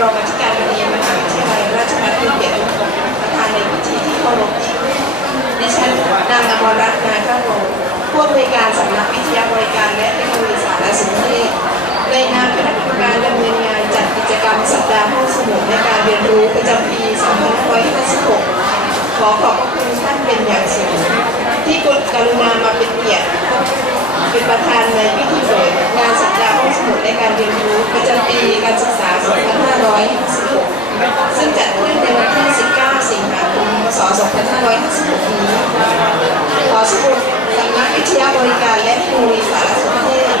รองอธิการบดีมหาวิทยาลัยราชภัฏภูเก็ตประธานในพิธีที่เคารพยิ่งดิฉันนางอมรรัตน์นาคโรผู้อำนวยการสำนักวิทยาบริการและเทคโนโลยีสารสนเทศในนามคณะกรรมการดำเนินงานจัดกิจกรรมสัปดาห์ห้องสมุดในการเรียนรู้ประจำปี 2556 ขอขอบพระคุณท่านเป็นอย่างสูงที่กรุณามาเป็นเกียรติเป็นประธานในพิธีานสัปดาห์ห้องสมุดในการเรียนรู้ประจำปีการศึกษา 2556 ซึ่งจัดขึ้นในวันที่ 19 สิงหาคม พศ 2556 นี้ขอสมุดสำนักวิทยาบริการและเทคโนโลยีสารสนเทศ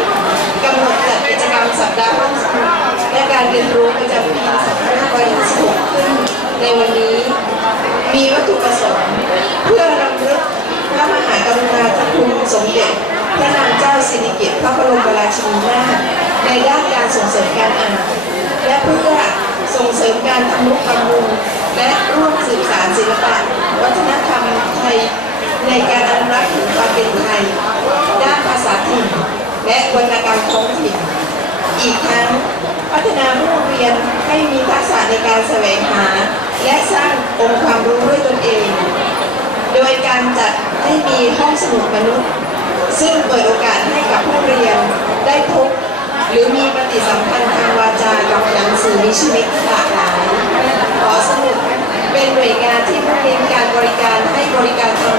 กำหนดจัดกิจกรรมสัปดาห์ห้องสมุดและการเรียนรู้ประจำปี 2556 ขึ้นในวันนี้ มีวัตถุประสงค์เพื่อรำลึกพระมหากรุณาธิคุณสมเด็จพระนางเจ้าสิริกิติ์พระบรมราชินีนาถ ในด้านการส่งเสริมการอ่านและเพื่อส่งเสริมการทำนุบำรุงและร่วมสืบสานศิลปะ วัฒนธรรมไทยในการอนุรักษ์ถึงความเป็นไทย ด้านภาษาถิ่นและวรรณกรรมท้องถิ่น อีกทั้งพัฒนาผู้เรียนให้มีทักษะในการแสวงหา และสร้างองค์ความรู้ด้วยตนเอง โดยการจัดให้มีห้องสมุดมนุษย์ ซึ่งเปิดโอกาสให้กับผู้เรียนได้พบ หรือมีปฏิสัมพันธ์ทางวาจากับหนังสือมี ชีวิตหลากหลายขอสมุดเป็นหน่วยงานที่มุ่งเน้นการบริการให้บริการต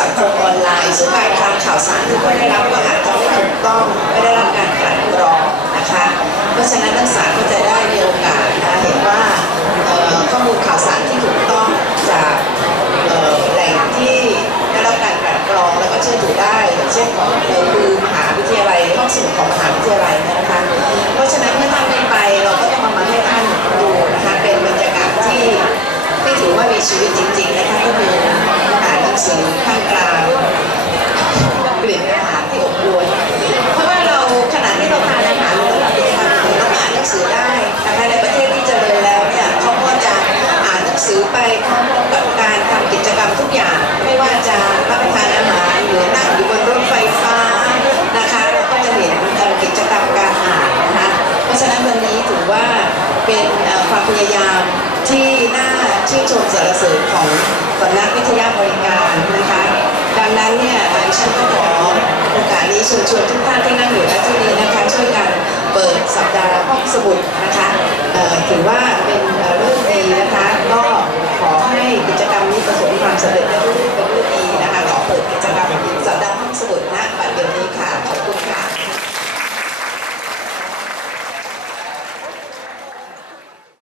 สังคมออนไลน์ซึ่งบารั้งข่าวสารที่เขาได้รับก็อาจจะไม่ถูกต้องไม่ได้รับการกลั่นกรองนะคะ เพราะฉะนั้นนักศึกษาก็จะได้มีโอกาสนะเห็นว่าข้อมูลข่าวสารที่ถูกต้องจากแหล่งที่ได้รับการกลั่นกรองแล้วก็เชื่อถือได้อย่างเช่นของคือมหาวิทยาลัยห้องสมุดของมหาวิทยาลัย ที่น่าชื่นชมสรรเสริญของสำนักวิทยาบริการนะคะ ดังนั้นเนี่ยดิฉันก็ขอโอกาสนี้เชิญชวนทุกท่านที่นั่งอยู่ณที่นี้นะคะช่วยกันเปิดสัปดาห์ห้องสมุดนะคะถือว่าเป็นเรื่องดีนะคะ ก็ขอให้กิจกรรมนี้ประสบความสำเร็จได้ทุก